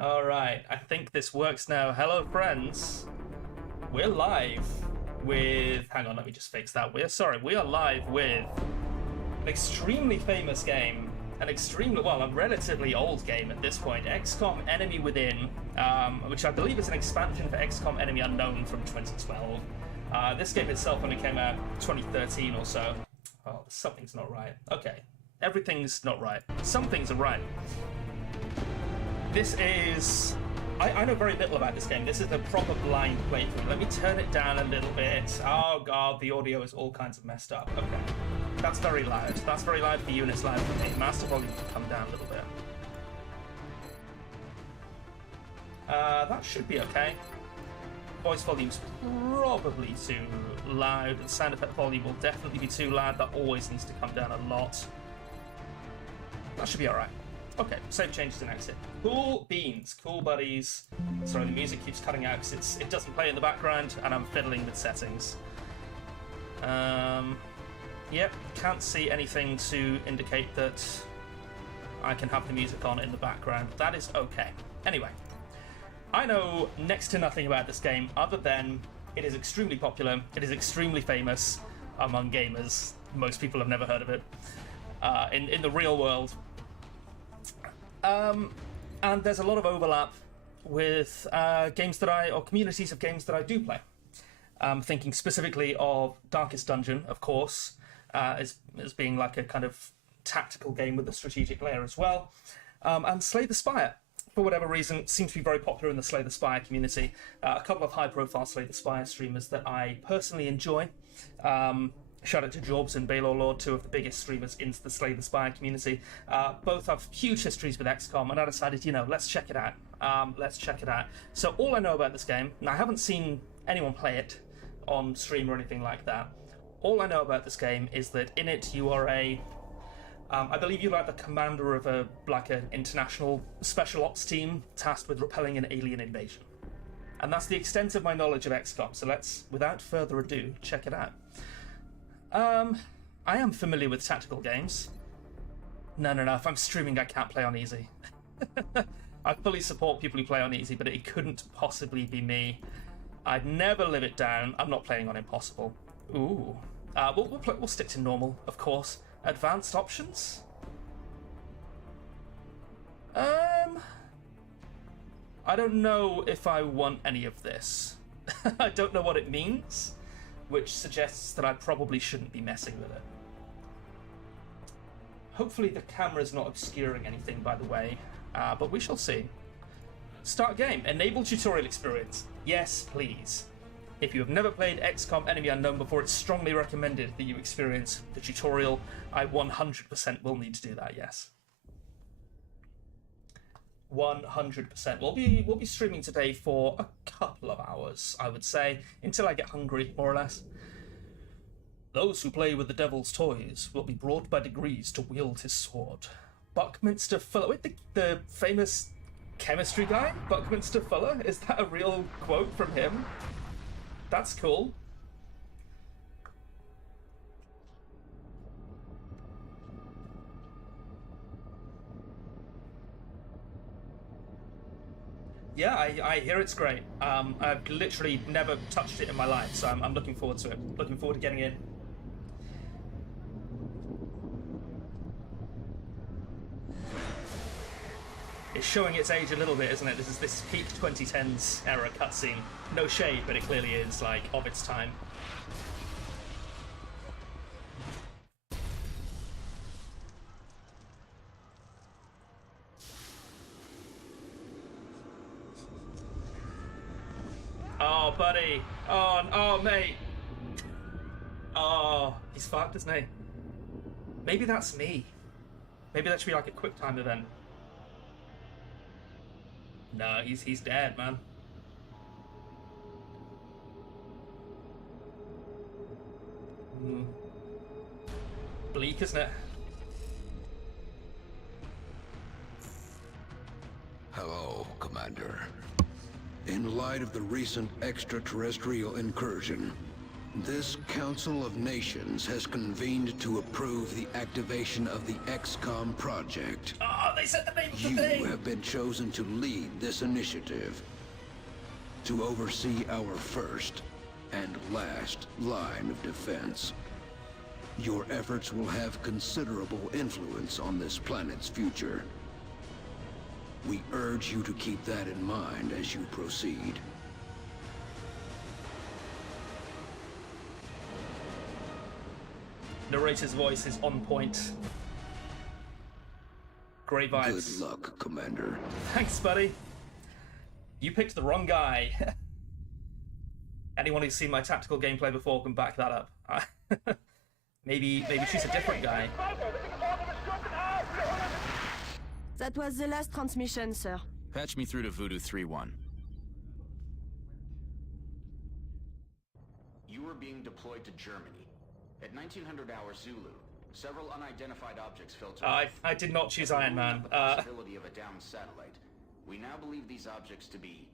All right, I think this works now. Hello, friends. We're live with. Hang on, let me just fix that. We are live with an extremely famous game, a relatively old game at this point. XCOM Enemy Within, which I believe is an expansion for XCOM Enemy Unknown from 2012. This game itself only came out 2013 or so. Oh, something's not right. Okay, everything's not right. Some things are right. This is... I know very little about this game. This is a proper blind playthrough. Let me turn it down a little bit. Oh god, the audio is all kinds of messed up. Okay. That's very loud. That's very loud for you and it's loud for me. Master volume can come down a little bit. That should be okay. Voice volume's probably too loud. The sound effect volume will definitely be too loud. That always needs to come down a lot. That should be alright. Okay, save changes and exit. Cool beans, cool buddies. Sorry, the music keeps cutting out because it doesn't play in the background and I'm fiddling with settings. Yep, can't see anything to indicate that I can have the music on in the background. That is okay. Anyway, I know next to nothing about this game other than it is extremely popular, it is extremely famous among gamers. Most people have never heard of it in the real world. And there's a lot of overlap with communities of games that I do play. Thinking specifically of Darkest Dungeon, of course, as being like a kind of tactical game with a strategic layer as well. And Slay the Spire, for whatever reason, seems to be very popular in the Slay the Spire community. A couple of high-profile Slay the Spire streamers that I personally enjoy. Shout out to Jorbs and Baylor Lord, two of the biggest streamers into the Slay the Spire community. Both have huge histories with XCOM, and I decided, let's check it out. So all I know about this game, and I haven't seen anyone play it on stream or anything like that. All I know about this game is that in it you are I believe you're like the commander of an international special ops team tasked with repelling an alien invasion. And that's the extent of my knowledge of XCOM, so let's, without further ado, check it out. I am familiar with tactical games. No, if I'm streaming I can't play on easy. I fully support people who play on easy, but it couldn't possibly be me. I'd never live it down. I'm not playing on impossible. Ooh. We'll stick to normal, of course. Advanced options? I don't know if I want any of this. I don't know what it means, which suggests that I probably shouldn't be messing with it. Hopefully the camera's not obscuring anything, by the way, but we shall see. Start game. Enable tutorial experience. Yes, please. If you have never played XCOM Enemy Unknown before, it's strongly recommended that you experience the tutorial. I 100% will need to do that, yes. 100%. We'll be streaming today for a couple of hours, I would say, until I get hungry, more or less. Those who play with the devil's toys will be brought by degrees to wield his sword. Buckminster Fuller. Wait, the famous chemistry guy? Buckminster Fuller? Is that a real quote from him? That's cool. Yeah, I hear it's great. I've literally never touched it in my life, so I'm looking forward to it. Looking forward to getting in. It's showing its age a little bit, isn't it? This is peak 2010s era cutscene. No shade, but it clearly is, like, of its time. Oh, buddy. Oh, mate. Oh, he's fucked, isn't he? Maybe that's me. Maybe that should be like a quick time event. No, he's dead, man. Bleak, isn't it? Hello, Commander. In light of the recent extraterrestrial incursion, This Council of Nations has convened to approve the activation of the XCOM project. Oh, they said the name of the You thing! have been chosen to lead this initiative, to oversee our first and last line of defense. Your efforts will have considerable influence on this planet's future. We urge you to keep that in mind as you proceed. Narrator's voice is on point. Great vibes. Good luck, Commander. Thanks, buddy. You picked the wrong guy. Anyone who's seen my tactical gameplay before can back that up. maybe choose a different guy. That was the last transmission, sir. Patch me through to Voodoo 3-1. You were being deployed to Germany. At 1900 hours Zulu, several unidentified objects fell to Earth. I did not choose Iron Man. The possibility of a downed satellite. We now believe these objects to be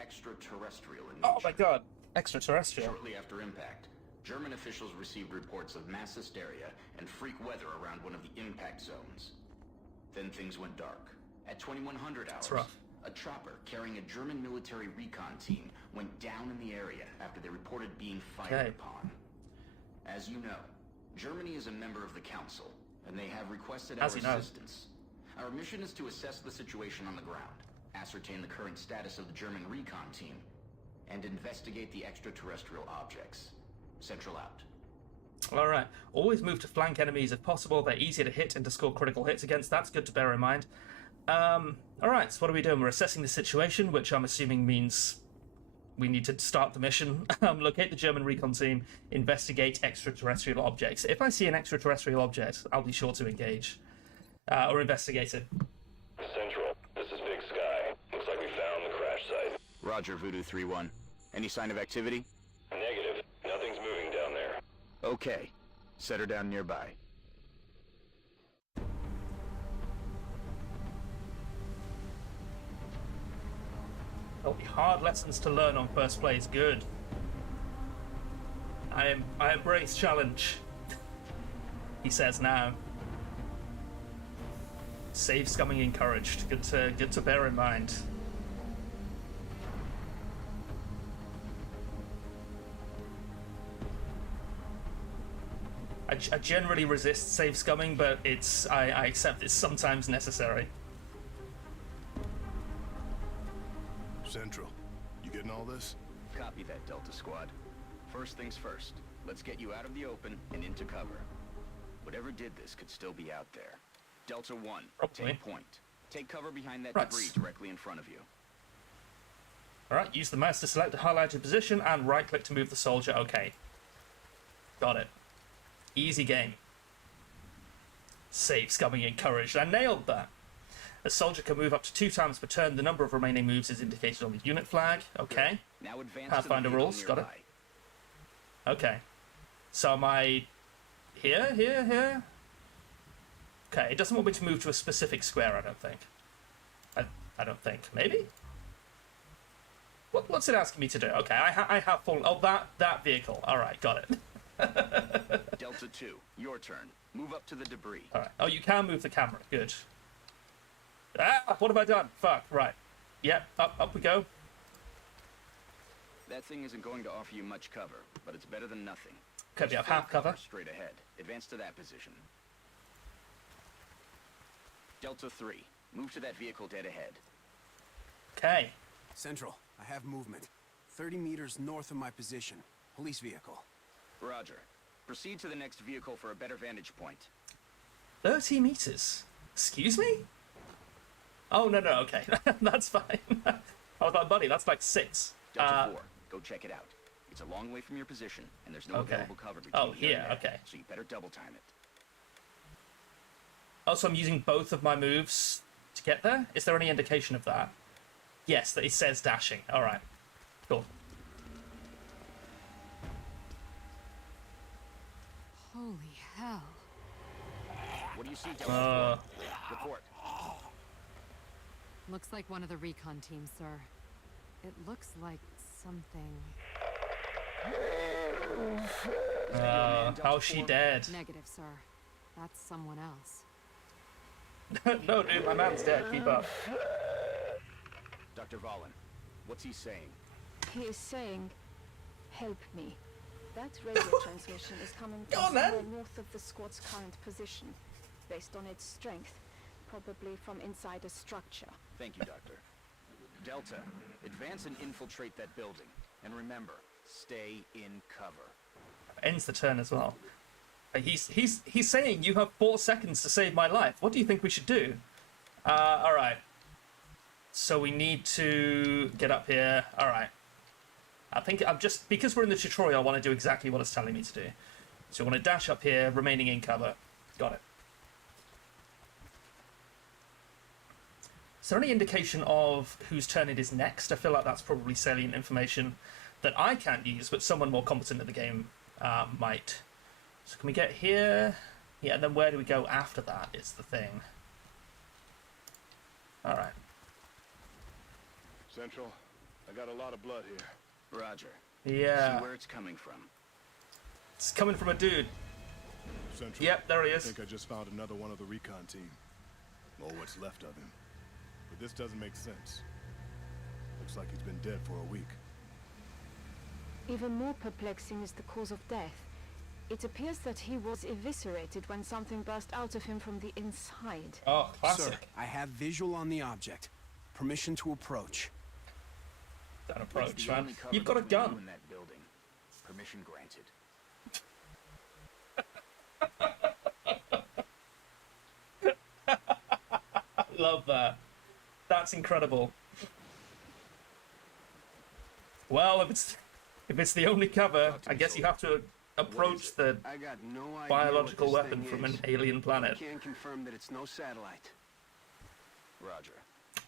extraterrestrial in nature. Oh my god, extraterrestrial. Shortly after impact, German officials received reports of mass hysteria and freak weather around one of the impact zones. Then things went dark. At 2100 hours, a chopper carrying a German military recon team went down in the area after they reported being fired upon. As you know, Germany is a member of the Council, and they have requested our assistance. Our mission is to assess the situation on the ground, ascertain the current status of the German recon team, and investigate the extraterrestrial objects. Central out. Alright, always move to flank enemies if possible. They're easier to hit and to score critical hits against. That's good to bear in mind. Alright, so what are we doing? We're assessing the situation, which I'm assuming means we need to start the mission. Locate the German recon team, investigate extraterrestrial objects. If I see an extraterrestrial object, I'll be sure to engage. Or investigate it. Central, this is Big Sky. Looks like we found the crash site. Roger, Voodoo 3-1. Any sign of activity? Negative. Nothing's moving down there. Okay. Set her down nearby. There'll be hard lessons to learn on first plays. Good. I embrace challenge. He says now. Save scumming encouraged. Good to bear in mind. I generally resist save scumming, but I accept it's sometimes necessary. Central, you getting all this? Copy that, Delta Squad. First things first, let's get you out of the open and into cover. Whatever did this could still be out there. Delta 1, take point. Take cover behind that debris directly in front of you. Alright, use the mouse to select a highlighted position and right-click to move the soldier. Okay. Got it. Easy game. Save scumming encouraged. I nailed that. A soldier can move up to 2 times per turn. The number of remaining moves is indicated on the unit flag. Okay. Now advance Pathfinder rules. Got it. Okay. So am I here, here, here? Okay, it doesn't want me to move to a specific square, I don't think. I don't think. Maybe? What's it asking me to do? Okay, I have full... Oh, that vehicle. Alright, got it. Delta 2, your turn. Move up to the debris. Alright. Oh, you can move the camera. Good. Ah, what have I done? Fuck, right. Yep, up we go. That thing isn't going to offer you much cover, but it's better than nothing. Okay, we have half cover. Straight ahead. Advance to that position. Delta 3, move to that vehicle dead ahead. Okay. Central, I have movement. 30 meters north of my position. Police vehicle. Roger. Proceed to the next vehicle for a better vantage point. 30 meters? Excuse me? Oh, no, okay. That's fine. I was like, buddy, that's like 6. Delta 4, go check it out. It's a long way from your position, and there's no available cover between here and there, so you better double time it. Oh, so I'm using both of my moves to get there? Is there any indication of that? Yes, that it says dashing. Alright. Cool. Holy hell. What do you see, Delta 4? Report. Looks like one of the recon teams, sir. It looks like something... How's she dead? Negative, sir. That's someone else. No, dude, my man's dead. Keep up. Dr. Valen, what's he saying? He is saying, help me. That radio transmission is coming Go from on, man. somewhere north of the squad's current position. Based on its strength, probably from inside a structure. Thank you, Doctor. Delta, advance and infiltrate that building. And remember, stay in cover. Ends the turn as well. He's saying you have 4 seconds to save my life. What do you think we should do? All right. So we need to get up here. All right. I think I'm just, because we're in the tutorial, I want to do exactly what it's telling me to do. So I want to dash up here, remaining in cover. Got it. Is there any indication of whose turn it is next? I feel like that's probably salient information that I can't use, but someone more competent in the game might. So can we get here? Yeah, and then where do we go after that is the thing. Alright. Central, I got a lot of blood here. Roger. Yeah. See where it's coming from. It's coming from a dude. Central. Yep, there he I is. think I just found another one of the recon team. Or what's left of him. But this doesn't make sense. Looks like he's been dead for a week. Even more perplexing is the cause of death. It appears that he was eviscerated when something burst out of him from the inside. Oh, classic. Sir, I have visual on the object. Permission to approach. That It's approach, the man. only cover You've got a between you gun. and that building. Permission granted. Love that. That's incredible. Well, if it's the only cover, I guess you have to approach the I got no idea biological what this weapon thing from is. an alien planet. I can confirm that it's no satellite. Roger.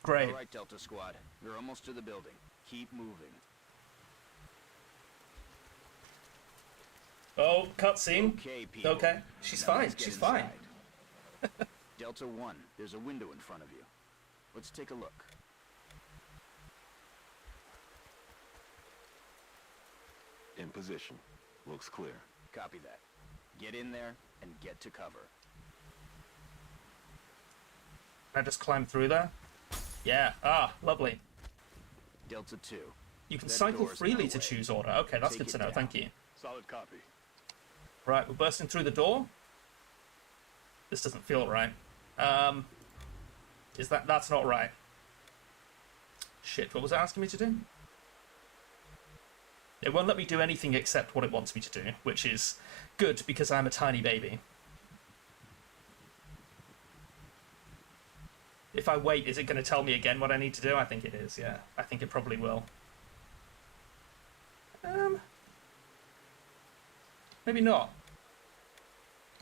Great. All right, Delta Squad. We're almost to the building. Keep moving. Oh, cutscene. Okay, people. Okay, she's Now fine. let's get She's fine. inside. Delta 1, there's a window in front of you. Let's take a look. In position. Looks clear. Copy that. Get in there and get to cover. Can I just climb through there? Yeah. Ah, lovely. Delta 2. You can That cycle door's freely that to way. choose order. Okay, that's Take good to it know. down. Thank you. Solid copy. Right, we're bursting through the door. This doesn't feel right. Is that's not right? Shit, what was it asking me to do? It won't let me do anything except what it wants me to do, which is good because I'm a tiny baby. If I wait, is it going to tell me again what I need to do? I think it is, yeah. I think it probably will. Maybe not.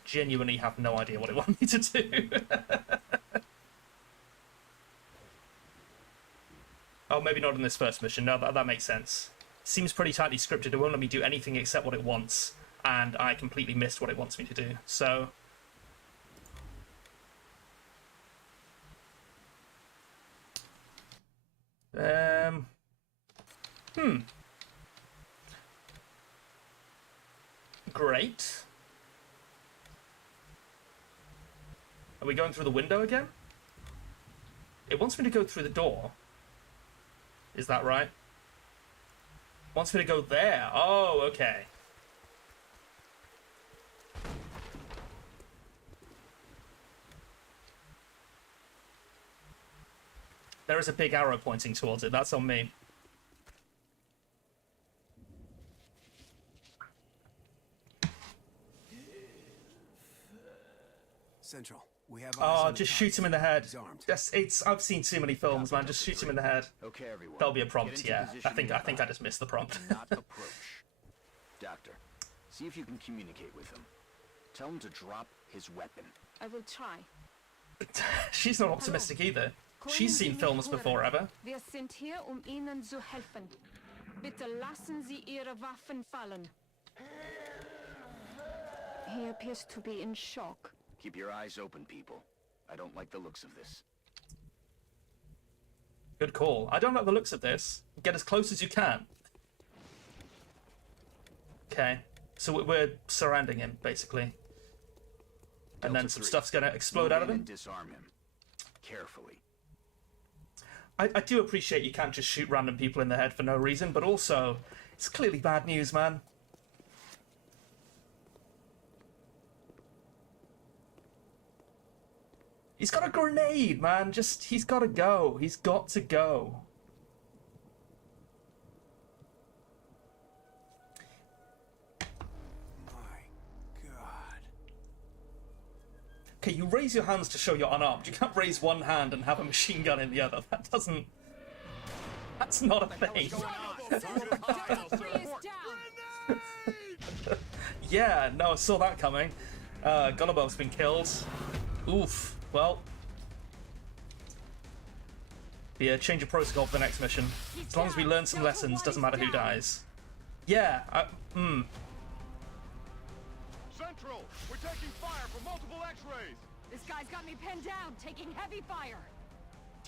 Genuinely have no idea what it wants me to do. Oh, maybe not in this first mission. No, that makes sense. Seems pretty tightly scripted. It won't let me do anything except what it wants, and I completely missed what it wants me to do. So... Great. Are we going through the window again? It wants me to go through the door. Is that right? It wants me to go there. Oh, okay. There is a big arrow pointing towards it. That's on me. Central, we have eyes Oh, on the just target. shoot him in the head. He's armed. I've seen too many films, man. Just shoot him in the head. Okay, everyone. There'll be a Get prompt, into yeah. position I think nearby. I just missed the prompt. Not approach. Doctor, see if you can communicate with him. Tell him to drop his weapon. I will try. She's not optimistic either. She's seen films before, ever. Wir sind hier, Ihnen zu helfen. Bitte lassen Sie Ihre Waffen fallen. He appears to be in shock. Keep your eyes open, people. I don't like the looks of this. Good call. I don't like the looks of this. Get as close as you can. Okay. So we're surrounding him, basically. And then some stuff's gonna explode out of him? Disarm him. Carefully. I do appreciate you can't just shoot random people in the head for no reason, but also, it's clearly bad news, man. He's got a grenade, man. He's got to go. He's got to go. Okay, you raise your hands to show you're unarmed. You can't raise one hand and have a machine gun in the other. That doesn't... That's not a thing. Yeah, no, I saw that coming. Golubov's been killed. Oof. Well. Yeah, change of protocol for the next mission. As long as we learn some lessons, doesn't matter who dies. Yeah, Central, we're taking fire from multiple X-rays. This guy's got me pinned down, taking heavy fire.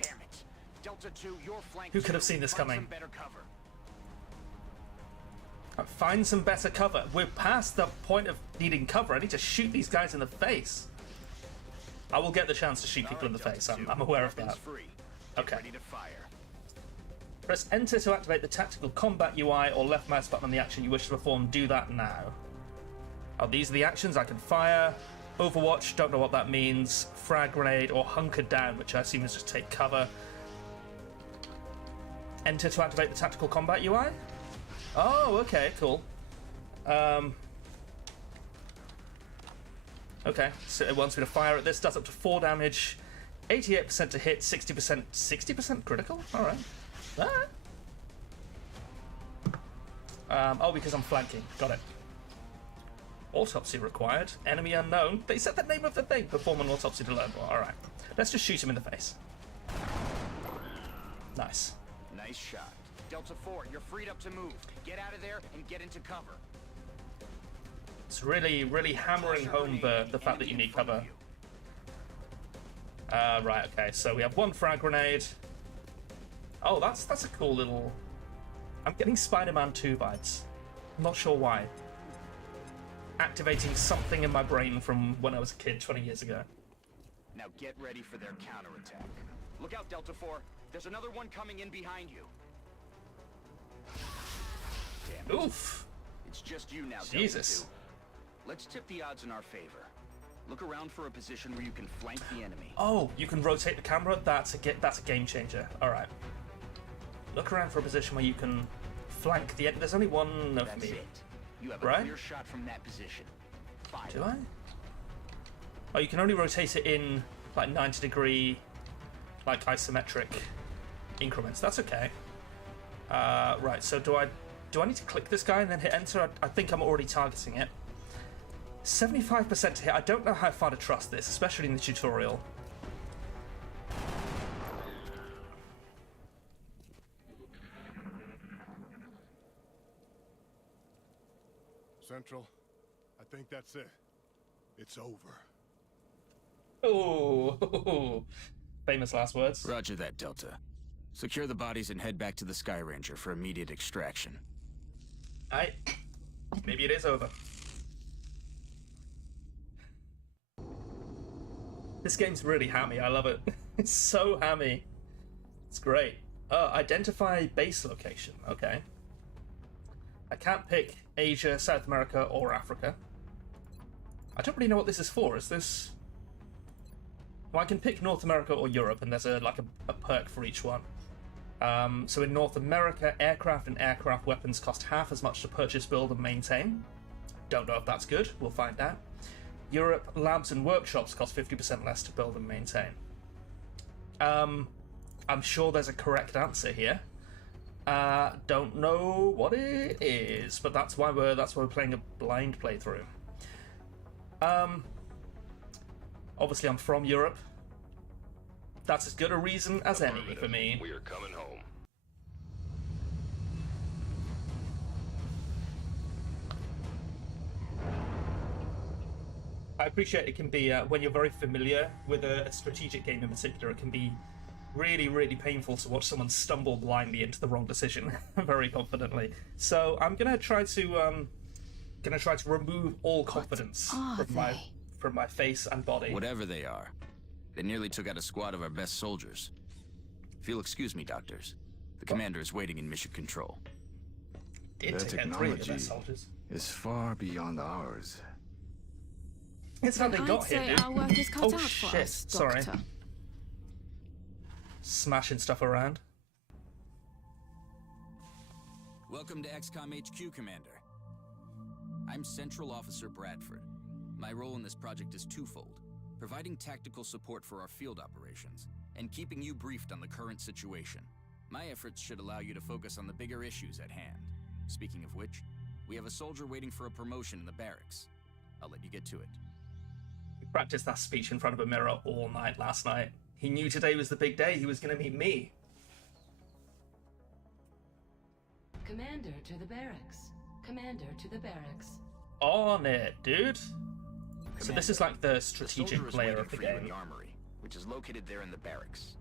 Damn it. Delta 2, your flank. Who could have seen this Find coming? some better cover. Find some better cover. We're past the point of needing cover. I need to shoot these guys in the face. I will get the chance to shoot people in the face. I'm aware of that. Okay. Ready to fire. Press Enter to activate the tactical combat UI or left mouse button on the action you wish to perform. Do that now. Oh, these are the actions I can fire. Overwatch, don't know what that means. Frag grenade or hunker down, which I assume is just take cover. Enter to activate the tactical combat UI? Oh, okay, cool. Okay, so it wants me to fire at this. Does up to 4 damage, 88% to hit, 60% critical? Alright. Oh, because I'm flanking. Got it. Autopsy required. Enemy unknown. They said the name of the thing. Perform an autopsy to learn more. Alright. Let's just shoot him in the face. Nice. Nice shot. Delta 4, you're freed up to move. Get out of there and get into cover. It's really, really hammering home the fact that you need cover. Right, okay. So we have 1 frag grenade. Oh, that's a cool little... I'm getting Spider-Man 2 vibes. I'm not sure why. Activating something in my brain from when I was a kid 20 years ago. Now get ready for their counterattack. Look out, Delta 4. There's another one coming in behind you. Damn it. Oof. It's just you now, Jesus. Delta 2. Let's tip the odds in our favor. Look around for a position where you can flank the enemy. Oh, you can rotate the camera? That's a game changer. Alright. Look around for a position where you can flank the enemy. There's only one of That's me. it. You have a Right? clear shot from that position. Fire. Do I? Oh, you can only rotate it in like 90 degree, like isometric increments. That's okay. Right, so do I need to click this guy and then hit enter? I think I'm already targeting it. 75% to hit. I don't know how far to trust this, especially in the tutorial. Central, I think that's it. It's over. Oh, famous last words. Roger that, Delta. Secure the bodies and head back to the Sky Ranger for immediate extraction. Maybe it is over. This game's really hammy. I love it. It's so hammy. It's great. Identify base location. Okay. I can't pick Asia, South America, or Africa. I don't really know what this is for. Is this... Well, I can pick North America or Europe, and there's a perk for each one. So in North America, aircraft and aircraft weapons cost half as much to purchase, build, and maintain. Don't know if that's good. We'll find out. Europe, labs and workshops cost 50% less to build and maintain. I'm sure there's a correct answer here. Don't know what it is, but that's why we're playing a blind playthrough. Obviously I'm from Europe. That's as good a reason as any for me. We are coming home. I appreciate it can be, when you're very familiar with a strategic game in particular, it can be really, really painful to watch someone stumble blindly into the wrong decision very confidently. So I'm going to try to gonna try to remove all confidence from my face and body. Whatever they are, they nearly took out a squad of our best soldiers. If you'll excuse me, doctors, the commander is waiting in mission control. Did take out 3 of the best soldiers. Is far beyond ours. It's how they got here, dude. Our work is cut Oh out shit! for us, Sorry. Doctor. Smashing stuff around. Welcome to XCOM HQ, Commander. I'm Central Officer Bradford. My role in this project is twofold: providing tactical support for our field operations, and keeping you briefed on the current situation. My efforts should allow you to focus on the bigger issues at hand. Speaking of which, we have a soldier waiting for a promotion in the barracks. I'll let you get to it. We practiced that speech in front of a mirror all night last night. He knew today was the big day. He was going to meet me. Commander to the barracks. Commander to the barracks. On it, dude. So Commander, this is like the strategic the layer of the for you in game. the armory, which is located there in the barracks.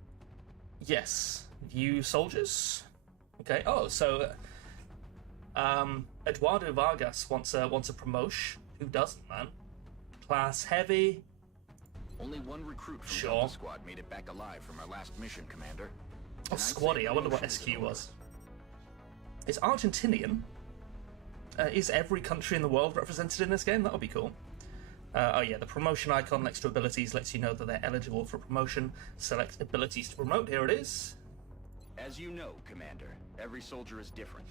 Yes. View soldiers. Okay. Oh, so Eduardo Vargas wants a promotion. Who doesn't, man? Class heavy. Only one recruit from Sure. Delta Squad made it back alive from our last mission, Commander. Oh, squaddy. I wonder what SQ was. It's Argentinian. Is every country in the world represented in this game? That would be cool. Oh yeah, the promotion icon next to abilities lets you know that they're eligible for promotion. Select abilities to promote. Here it is. As you know, Commander, every soldier is different.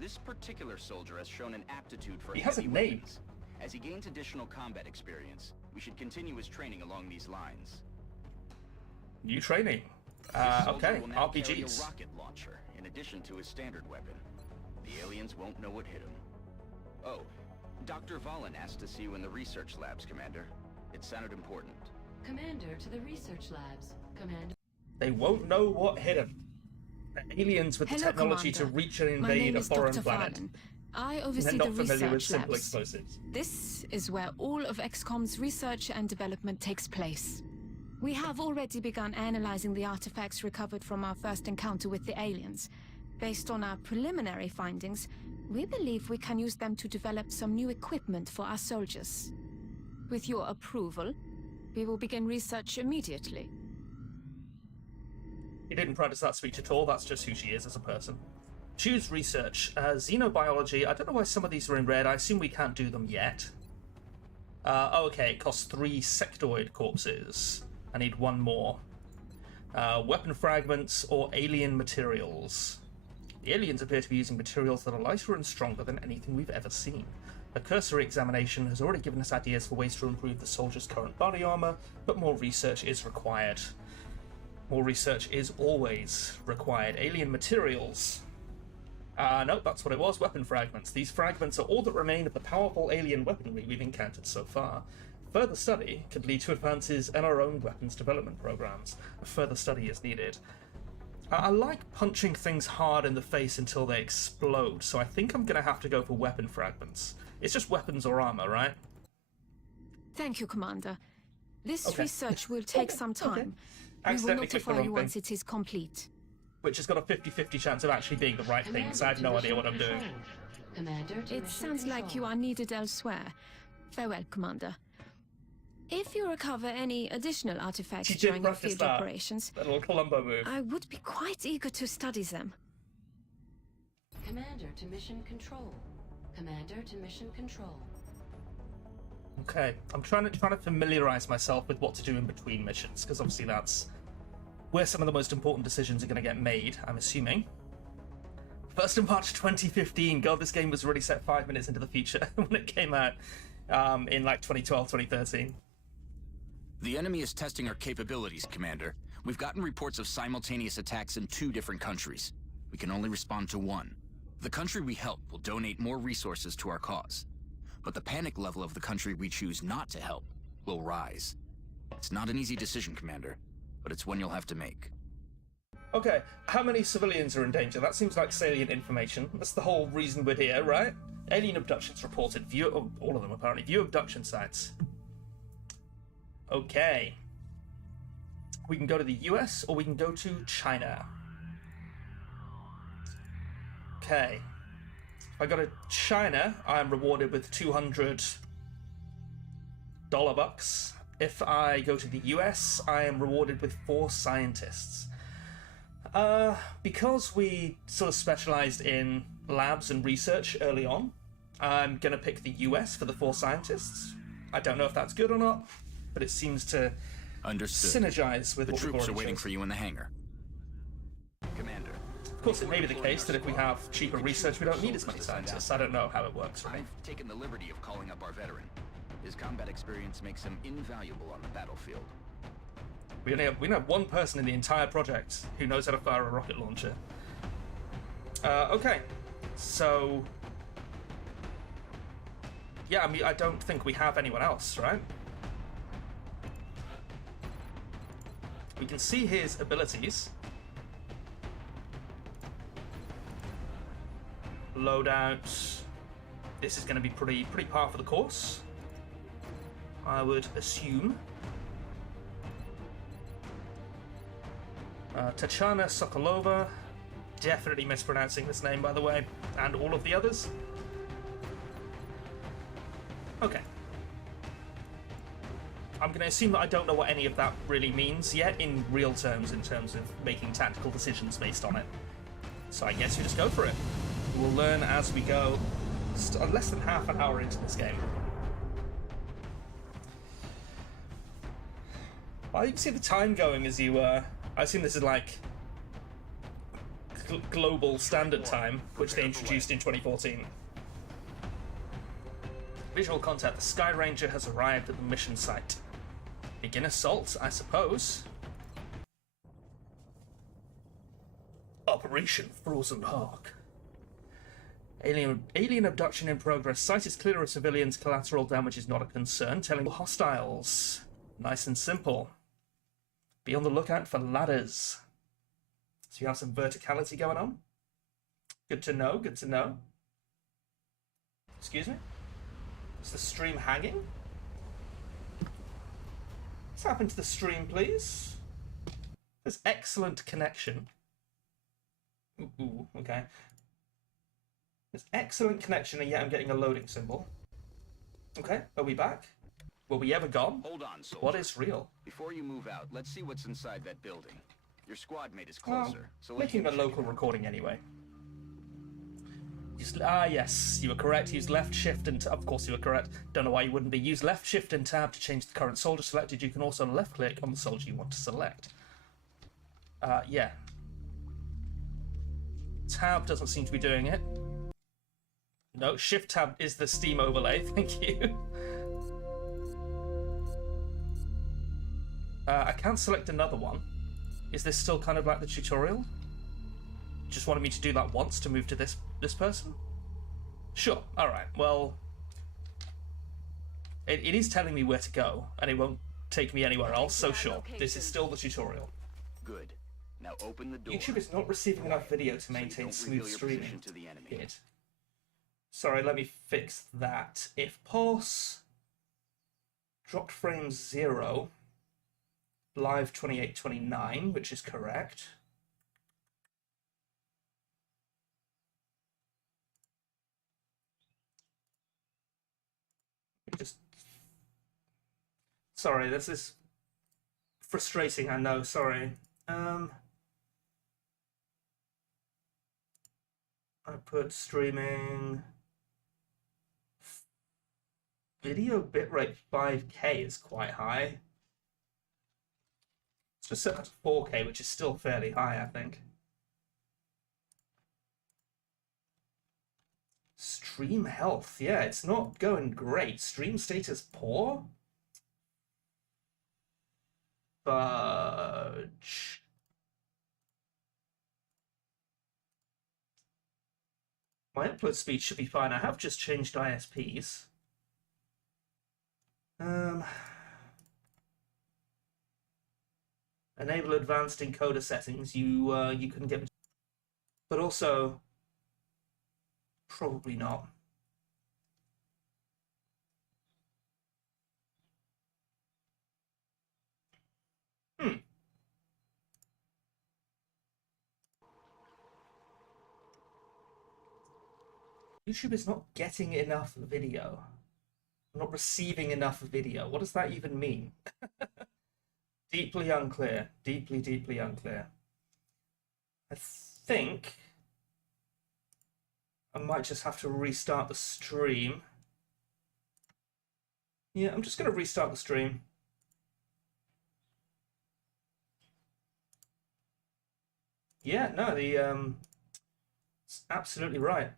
This particular soldier has shown an aptitude for He has a heavy name. weapons. As he gains additional combat experience, we should continue his training along these lines. New training. This soldier Okay, will now carry RPGs. a rocket launcher in addition to his standard weapon. The aliens won't know what hit him. Oh, Dr. Valen asked to see you in the research labs, Commander. It sounded important. Commander to the research labs. Commander. They won't know what hit them. They're aliens with the Hello, technology Commander. to reach and My invade name a is foreign Dr. planet. Valen. I They're oversee the not familiar with research simple labs. explosives. This is where all of XCOM's research and development takes place. We have already begun analyzing the artifacts recovered from our first encounter with the aliens. Based on our preliminary findings, we believe we can use them to develop some new equipment for our soldiers. With your approval, we will begin research immediately. He didn't practice that speech at all. That's just who she is as a person. Choose research. Xenobiology. I don't know why some of these are in red. I assume we can't do them yet. Okay, it costs 3 sectoid corpses. I need 1 more. Weapon fragments or alien materials. The aliens appear to be using materials that are lighter and stronger than anything we've ever seen. A cursory examination has already given us ideas for ways to improve the soldiers' current body armor, but more research is required. More research is always required. Alien materials. Nope, that's what it was. Weapon fragments. These fragments are all that remain of the powerful alien weaponry we've encountered so far. Further study could lead to advances in our own weapons development programs. Further study is needed. I like punching things hard in the face until they explode, so I think I'm going to have to go for weapon fragments. It's just weapons or armor, right? Thank you, Commander. This Okay. research will take some time. We will Accidentally clicked the notify you wrong once thing. it is complete. Which has got a 50-50 chance of actually being the right thing, because I have no idea what I'm doing. Commander to It mission sounds like control. you are needed elsewhere. Farewell, Commander. If you recover any additional artifacts She did during your practice field that. operations, That little Columbo move. I would be quite eager to study them. Commander to mission control. Commander to mission control. Okay, I'm trying to familiarize myself with what to do in between missions, because obviously that's where some of the most important decisions are going to get made, I'm assuming. 1st of March 2015. God, this game was already set 5 minutes into the future when it came out in like 2012, 2013. The enemy is testing our capabilities, Commander. We've gotten reports of simultaneous attacks in 2 different countries. We can only respond to one. The country we help will donate more resources to our cause. But the panic level of the country we choose not to help will rise. It's not an easy decision, Commander, but it's one you'll have to make. Okay, how many civilians are in danger? That seems like salient information. That's the whole reason we're here, right? Alien abductions reported. View all of them apparently. View abduction sites. Okay. We can go to the US or we can go to China. Okay. If I go to China, I am rewarded with $200 bucks. If I go to the US, I am rewarded with 4 scientists. Because we sort of specialized in labs and research early on, I'm gonna pick the US for the 4 scientists. I don't know if that's good or not, but it seems to synergize with what we've already chosen. The troops are waiting for you in the hangar. Commander. Of course, it may be the case that if we have cheaper research, we don't need as many scientists. I don't know how it works for me. I've taken the liberty of calling up our veteran. His combat experience makes him invaluable on the battlefield. We only have one person in the entire project who knows how to fire a rocket launcher. Okay, so yeah, I mean, I don't think we have anyone else, right? We can see his abilities. Loadout. This is going to be pretty par for the course, I would assume. Tachana Sokolova. Definitely mispronouncing this name, by the way, and all of the others. Okay. I'm going to assume that I don't know what any of that really means yet in real terms, in terms of making tactical decisions based on it. So I guess we just go for it. We'll learn as we go. Less than half an hour into this game. Well, you can see the time going as you, I assume this is like global standard time, which they introduced in 2014. Visual contact. The Sky Ranger has arrived at the mission site. Begin assault, I suppose. Operation Frozen Hawk. Alien abduction in progress. Site is clear of civilians. Collateral damage is not a concern. Telling hostiles. Nice and simple. Be on the lookout for ladders. So you have some verticality going on. Good to know, good to know. Excuse me? Is the stream hanging? What's happened to the stream, please? There's excellent connection. Ooh, okay. There's excellent connection, and yet I'm getting a loading symbol. Okay, are we back? Were we ever gone? Hold on, soldier. What is real? Before you move out, let's see what's inside that building. Your squad mate is closer, so let's making a local recording anyway. Yes, you were correct. Use left shift and of course you were correct. Don't know why you wouldn't be. Use left shift and tab to change the current soldier selected. You can also left click on the soldier you want to select. Yeah. Tab doesn't seem to be doing it. No, shift tab is the Steam overlay. Thank you. I can't select another one. Is this still kind of like the tutorial? Just wanted me to do that once to move to this person? Sure, alright, well... It is telling me where to go, and it won't take me anywhere else, so sure. This is still the tutorial. Good. Now open the door. YouTube is not receiving enough video to maintain smooth streaming. Good. Sorry, let me fix that. If pause... Dropped frame 0... Live 2829, which is correct. Sorry, this is frustrating, I know, sorry. I put streaming video bitrate 5K is quite high. Just set that to 4K, which is still fairly high, I think. Stream health, yeah, it's not going great. Stream status poor? Fudge. My upload speed should be fine. I have just changed ISPs. Enable advanced encoder settings. You couldn't get, but also probably not. YouTube is not getting enough video. Not receiving enough video. What does that even mean? Deeply unclear. Deeply, deeply unclear. I think I might just have to restart the stream. Yeah, I'm just going to restart the stream. Yeah, no, it's absolutely right.